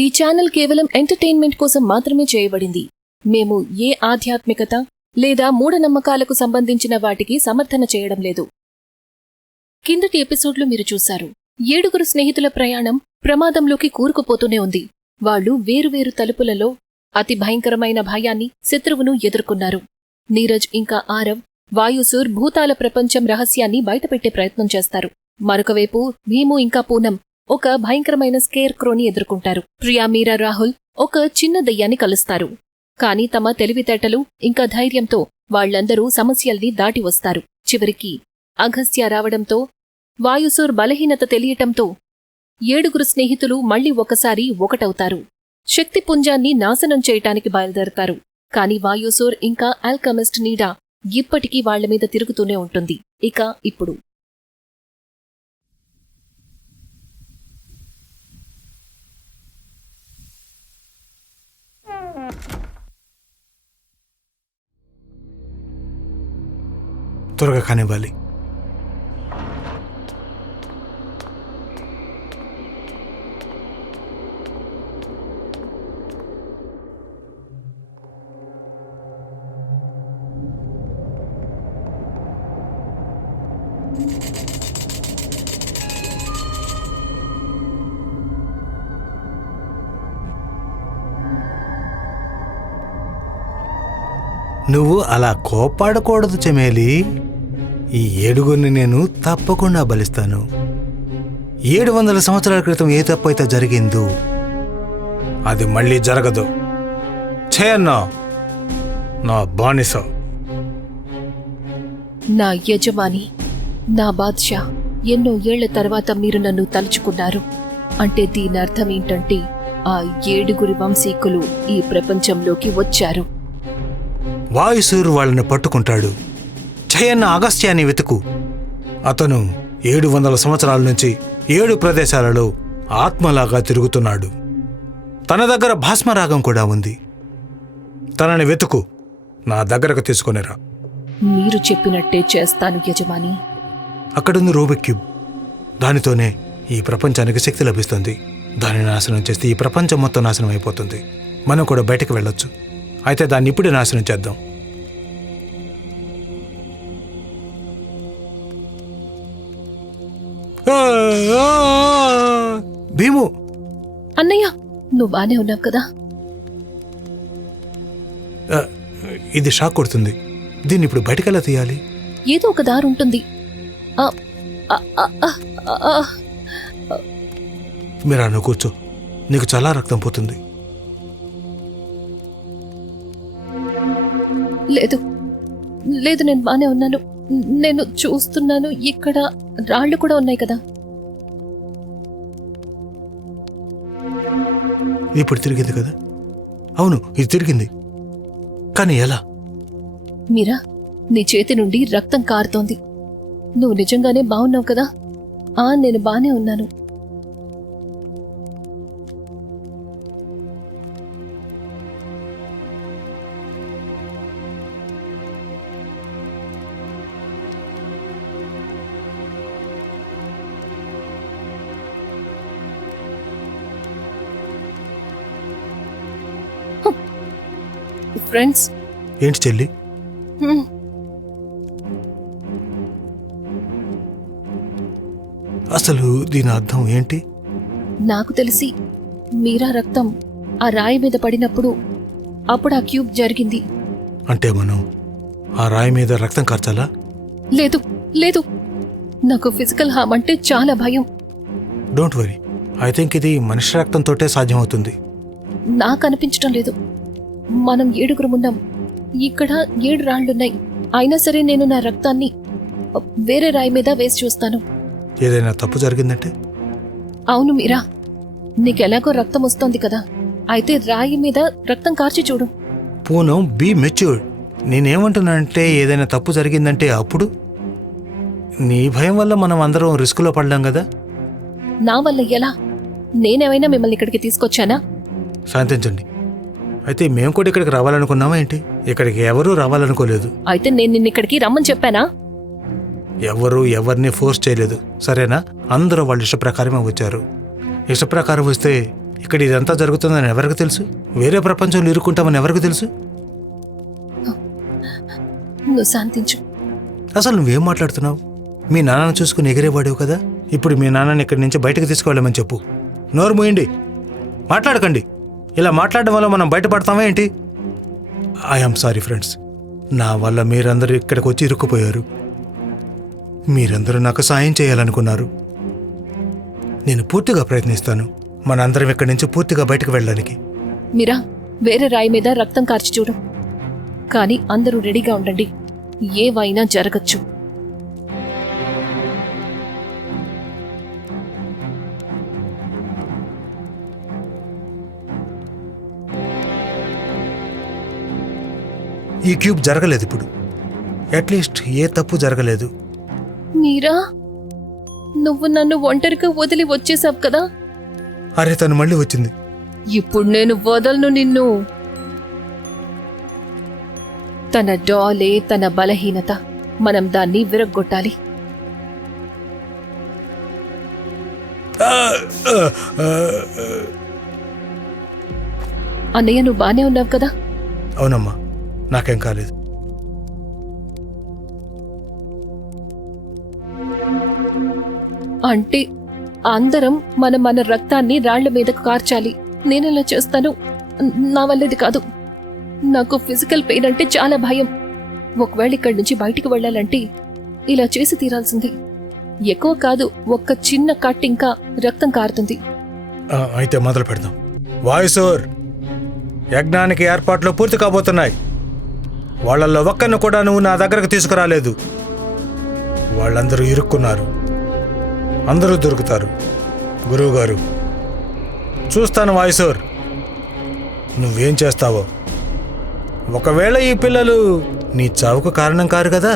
ఈ ఛానల్ కేవలం ఎంటర్టైన్మెంట్ కోసం మాత్రమే చేయబడింది. మేము ఏ ఆధ్యాత్మికత లేదా మూఢనమ్మకాలకు సంబంధించిన వాటికి సమర్థన చేయడం లేదు. కిందటి ఎపిసోడ్లో మీరు చూశారు, 7 స్నేహితుల ప్రయాణం ప్రమాదంలోకి కూరుకుపోతూనే ఉంది. వాళ్లు వేరువేరు తలుపులలో అతి భయంకరమైన భయాన్ని, శత్రువును ఎదుర్కొన్నారు. నీరజ్ ఇంకా ఆరవ్ వాయుసూర్ భూతాల ప్రపంచం రహస్యాన్ని బయటపెట్టే ప్రయత్నం చేస్తారు. మరొకవైపు భీము ఇంకా పూనం ఒక భయంకరమైన స్కేర్ క్రోని ఎదుర్కొంటారు. ప్రియా, మీరా, రాహుల్ ఒక చిన్న దయ్యాన్ని కలుస్తారు. కాని తమ తెలివితేటలు ఇంకా ధైర్యంతో వాళ్లందరూ సమస్యల్ని దాటి వస్తారు. చివరికి అగస్త్య రావడంతో, వాయుసూర్ బలహీనత తెలియటంతో 7 స్నేహితులు మళ్లీ ఒకసారి ఒకటవుతారు. శక్తిపుంజాన్ని నాశనం చేయటానికి బయలుదేరతారు. కాని వాయుసూర్ ఇంకా ఆల్కమిస్ట్ నీడ ఇప్పటికీ వాళ్ల మీద తిరుగుతూనే ఉంటుంది. ఇక ఇప్పుడు త్వరగా కానివ్వాలి. నువ్వు అలా కోపాడకూడదు చెమేలి. ఈ 7 నేను తప్పకుండా బలిస్తాను. 700 సంవత్సరాల క్రితం ఏ తప్పైతే జరిగిందో అది మళ్ళీ జరగదు. చేయన్నా నా బానిస. నా యజమాని, నా బాద్షా, ఎన్నో ఏళ్ల తర్వాత మీరు నన్ను తలుచుకున్నారు. అంటే దీని అర్థం ఏంటంటే ఆ 7 వంశీకులు ఈ ప్రపంచంలోకి వచ్చారు. వాయుసూరు వాళ్ళని పట్టుకుంటాడు. చేయన్న అగస్త్యాన్ని వెతుకు. అతను 700 సంవత్సరాల నుంచి 7 ప్రదేశాలలో ఆత్మలాగా తిరుగుతున్నాడు. తన దగ్గర భస్మరాగం కూడా ఉంది. తనని వెతుకు, నా దగ్గరకు తీసుకునిరా. మీరు చెప్పినట్టే చేస్తాను యజమాని. అక్కడుంది రూబిక్ క్యూబ్. దానితోనే ఈ ప్రపంచానికి శక్తి లభిస్తుంది. దాన్ని నాశనం చేస్తే ఈ ప్రపంచం మొత్తం నాశనం అయిపోతుంది. మనం కూడా బయటకు వెళ్ళొచ్చు. అయితే దాన్ని ఇప్పుడే నాశనం చేద్దాం. భీము, అన్నయ్య, నువ్వు బానే ఉన్నావు కదా? ఇది షాక్ కొడుతుంది. దీన్ని ఇప్పుడు బయటకెలా తీయాలి? ఏదో ఒక దారి ఉంటుంది. మీరా, నువ్వు కూర్చో. నీకు చాలా రక్తం పోతుంది. లేదు లేదు, నేను బానే ఉన్నాను. నేను చూస్తున్నాను, ఇక్కడ రాళ్లు కూడా ఉన్నాయి కదా. ఇప్పుడు తిరిగింది కదా? అవును, ఇది తిరిగింది. కానీ ఎలా? మీరా, నీ చేతి నుండి రక్తం కారుతోంది. నువ్వు నిజంగానే బాగున్నావు కదా? నేను బానే ఉన్నాను. ఫ్రెండ్స్, ఏంటి చెల్లి? అసలు దీని అర్థం ఏంటి? నాకు తెలిసి మీరా రక్తం ఆ రాయి మీద పడినప్పుడు అప్పుడు ఆ క్యూబ్ జరిగింది. అంటే మనం ఆ రాయి మీద రక్తం కార్చాలా? లేదు లేదు, నాకు ఫిజికల్ హార్మ్ అంటే చాలా భయం. డోంట్ వరీ, ఐ థింక్ ఇది మనిషి రక్తంతోటే సాధ్యమవుతుంది. నాకు అనిపించడం లేదు. మనం 7 ఉన్నాం. ఇక్కడ 7 రాళ్లున్నాయి. అయినా సరే నేను నా రక్తాన్ని వేరే రాయి మీద వేసి చూస్తాను. ఏదైనా తప్పు జరిగిందంటే? అవును మీరా, నీకెలాగో రక్తం వస్తోంది కదా, అయితే రాయి మీద రక్తం కార్చి చూడు. Poonam, be matured. నేనేమంటున్నానంటే ఏదైనా తప్పు జరిగిందంటే అప్పుడు నీ భయం వల్ల మనం అందరం రిస్కులో పడ్డాం కదా. నా వల్ల ఎలా? నేనేమైనా మిమ్మల్ని ఇక్కడికి తీసుకొచ్చానా? శాంతించండి. అయితే మేము కూడా ఇక్కడికి రావాలనుకున్నామా ఏంటి? ఇక్కడికి ఎవరూ రావాలనుకోలేదు. అయితే నేను నిన్నిక్కడికి రమ్మని చెప్పానా? ఎవరూ ఎవరిని ఫోర్స్ చేయలేదు, సరేనా? అందరూ వాళ్ళ ఇష్ట ప్రకారమే వచ్చారు. ఇష్ట ప్రకారం వస్తే ఇక్కడ ఇదంతా జరుగుతుందని ఎవరికి తెలుసు? వేరే ప్రపంచంలో ఇరుక్కుంటామని ఎవరికి తెలుసు? నువ్వు శాంతించు. అసలు నువ్వేం మాట్లాడుతున్నావు? మీ నాన్నను చూసుకుని ఎగిరేవాడేవు కదా. ఇప్పుడు మీ నాన్నని ఇక్కడి నుంచి బయటకు తీసుకువెళ్ళమని చెప్పు. నోరు మూయండి, మాట్లాడకండి. ఇలా మాట్లాడడం వల్ల మనం బయటపడతామా ఏంటి? ఐఎమ్ సారీ ఫ్రెండ్స్, నా వల్ల మీరందరూ ఇక్కడికి వచ్చి ఇరుక్కుపోయారు. మీరందరూ నాకు సాయం చేయాలనుకున్నారు. నేను పూర్తిగా ప్రయత్నిస్తాను మనందరం ఇక్కడి నుంచి పూర్తిగా బయటకు వెళ్ళడానికి. మీరా, వేరే రాయి మీద రక్తం కార్చి చూడు. కానీ అందరూ రెడీగా ఉండండి, ఏవైనా జరగచ్చు. ఈ క్యూబ్ జరగలేదు. ఇప్పుడు అట్లీస్ట్ ఏ తప్పు జరగలేదు. మీరా, నువ్వు నన్ను ఒంటరిగా వదిలి వచ్చేసావు కదా. అరే, తను మళ్ళీ వచ్చింది. ఇప్పుడు నేను వదలను నిన్ను. తన డాలే తన బలహీనత. మనం దాన్ని విరగ్గొట్టాలి. అన్నయ్య, నువ్వు బానే ఉన్నావు కదా? అవునమ్మా, నాకేం కాలేదు. అంటే అందరం మన రక్తాన్ని రాళ్ల మీదకు కార్చాలి. నేనెలా చేస్తాను? నా వల్లది కాదు. నాకు ఫిజికల్ పెయిన్ అంటే చాలా భయం. ఒకవేళ ఇక్కడి నుంచి బయటికి వెళ్ళాలంటే ఇలా చేసి తీరాల్సింది. ఎక్కువ కాదు, ఒక్క చిన్న కట్ ఇంకా రక్తం కారుతుంది. అయితే మొదలు పెడదాం. వాయుసోర్, యజ్ఞానికి ఏర్పాట్లు పూర్తి కాబోతున్నాయి. వాళ్ళల్లో ఒక్కరిని కూడా నువ్వు నా దగ్గరకు తీసుకురాలేదు. వాళ్ళందరూ ఇరుక్కున్నారు. అందరూ దొరుకుతారు. గురువుగారు, చూస్తాను వాయుసోర్ నువ్వేం చేస్తావో. ఒకవేళ ఈ పిల్లలు నీ చావుకు కారణం కారు కదా.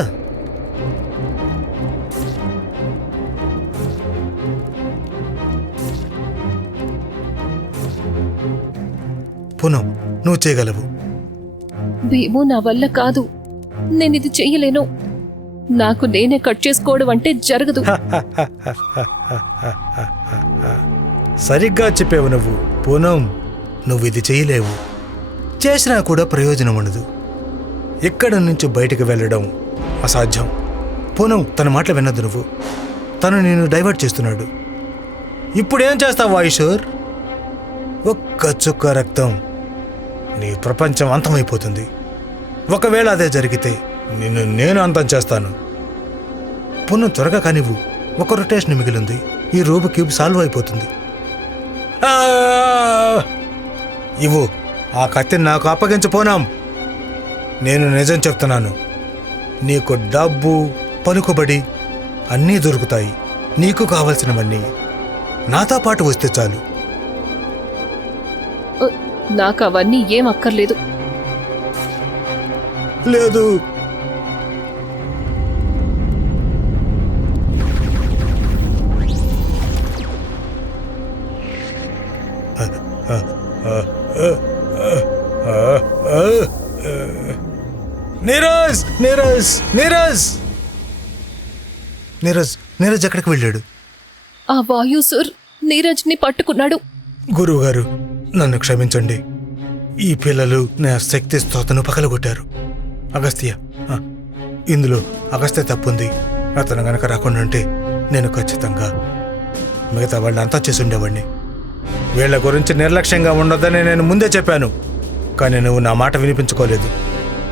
పునః నువ్వు చేయగలవు. భీము, నా వల్ల కాదు. నేనిది చెయ్యలేను. నాకు నేనే కట్ చేసుకోవడం అంటే జరగదు. సరిగ్గా చెప్పావు నువ్వు. పూనం, నువ్వు ఇది చేయలేవు. చేసినా కూడా ప్రయోజనం ఉండదు. ఇక్కడి నుంచి బయటికి వెళ్ళడం అసాధ్యం. పూనం, తన మాటలు వినద్దు నువ్వు. తను నేను డైవర్ట్ చేస్తున్నాడు. ఇప్పుడేం చేస్తావు వాయుషోర్? ఒక్క చుక్క రక్తం, నీ ప్రపంచం అంతమైపోతుంది. ఒకవేళ అదే జరిగితే నేను అంతం చేస్తాను. పూనం, త్వరగా కానివ్వు. ఒక రొటేషన్ మిగిలింది. ఈ రూబ్ క్యూబ్ సాల్వ్ అయిపోతుంది. ఇవ్వు ఆ కత్తిని, నాకు అప్పగించపోనాం. నేను నిజం చెప్తున్నాను. నీకు డబ్బు, పలుకుబడి అన్నీ దొరుకుతాయి. నీకు కావలసినవన్నీ నాతో పాటు వస్తే చాలు. నాకు అవన్నీ ఏం అక్కర్లేదు. లేదు, నీరజ్ నీరజ్ నీరజ్ నీరజ్ నీరజ్ ఎక్కడికి వెళ్ళాడు? ఆ వాయుసూర్ నీరజ్ని పట్టుకున్నాడు. గురువుగారు, నన్ను క్షమించండి. ఈ పిల్లలు నా శక్తి స్తోతను పగలగొట్టారు. అగస్త్య, ఇందులో అగస్త్య తప్పుంది. అతను గనక రాకుండా ఉంటే నేను ఖచ్చితంగా మిగతా వాళ్ళంతా చేసి ఉండేవాడిని. వీళ్ళ గురించి నిర్లక్ష్యంగా ఉండొద్దని నేను ముందే చెప్పాను. కానీ నువ్వు నా మాట వినిపించుకోలేదు.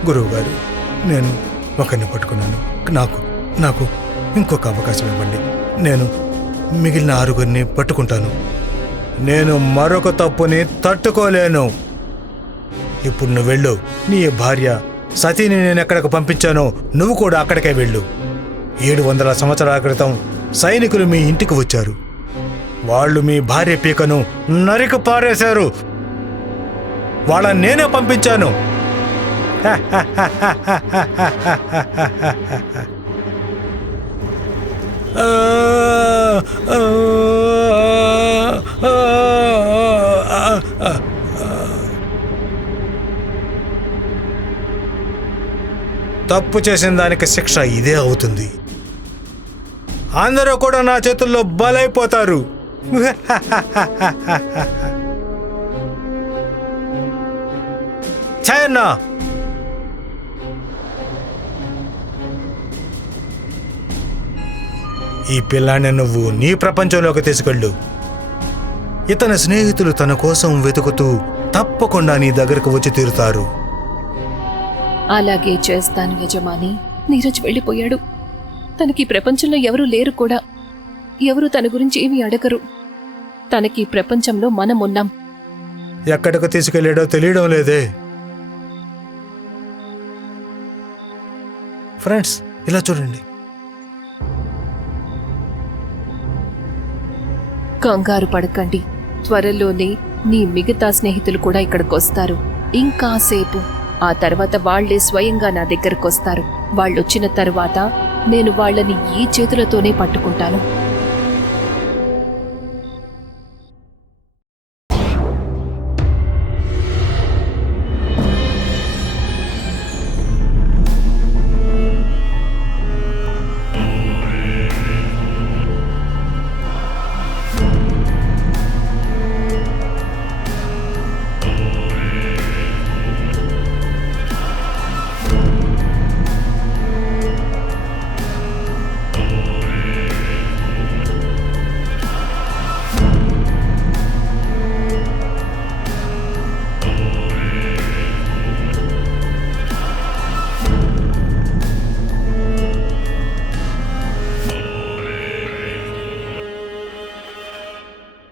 గురువుగారు, నేను ఒకరిని పట్టుకున్నాను. నాకు ఇంకొక అవకాశం ఇవ్వండి. నేను మిగిలిన 6 పట్టుకుంటాను. నేను మరొక తప్పుని తట్టుకోలేను. ఇప్పుడు నువ్వు వెళ్ళు. నీ భార్య సతీని నేను ఎక్కడికి పంపించానో నువ్వు కూడా అక్కడికే వెళ్ళు. 700 సంవత్సరాల క్రితం సైనికులు మీ ఇంటికి వచ్చారు. వాళ్ళు మీ భార్య పీకను నరికి పారేశారు. వాళ్ళని నేనే పంపించాను. తప్పు చేసిన దానికి శిక్ష ఇదే అవుతుంది. అందరూ కూడా నా చేతుల్లో బలైపోతారు. ఛాయన్న! ఈ పిల్లాన్ని నువ్వు నీ ప్రపంచంలోకి తీసుకెళ్ళు. ఇతని స్నేహితులు తన కోసం వెతుకుతూ తప్పకుండా నీ దగ్గరకు వచ్చి తీరుతారు. అలాగే చేస్తాను యజమాని. నీరజ్ వెళ్ళిపోయాడు. తనకి ప్రపంచంలో ఎవరూ లేరు కూడా. ఎవరు తన గురించి ఏమీ అడగరు. తనకి ప్రపంచంలో మనమున్నాం. ఎక్కడికి తీసుకెళ్లాడో తెలియడం లేదే. ఫ్రెండ్స్, ఇలా చూడండి. కంగారు పడకండి. త్వరలోనే నీ మిగతా స్నేహితులు కూడా ఇక్కడికొస్తారు. ఇంకాసేపు. ఆ తర్వాత వాళ్లే స్వయంగా నా దగ్గరకొస్తారు. వాళ్ళొచ్చిన తర్వాత నేను వాళ్ళని ఈ చేతులతోనే పట్టుకుంటాను.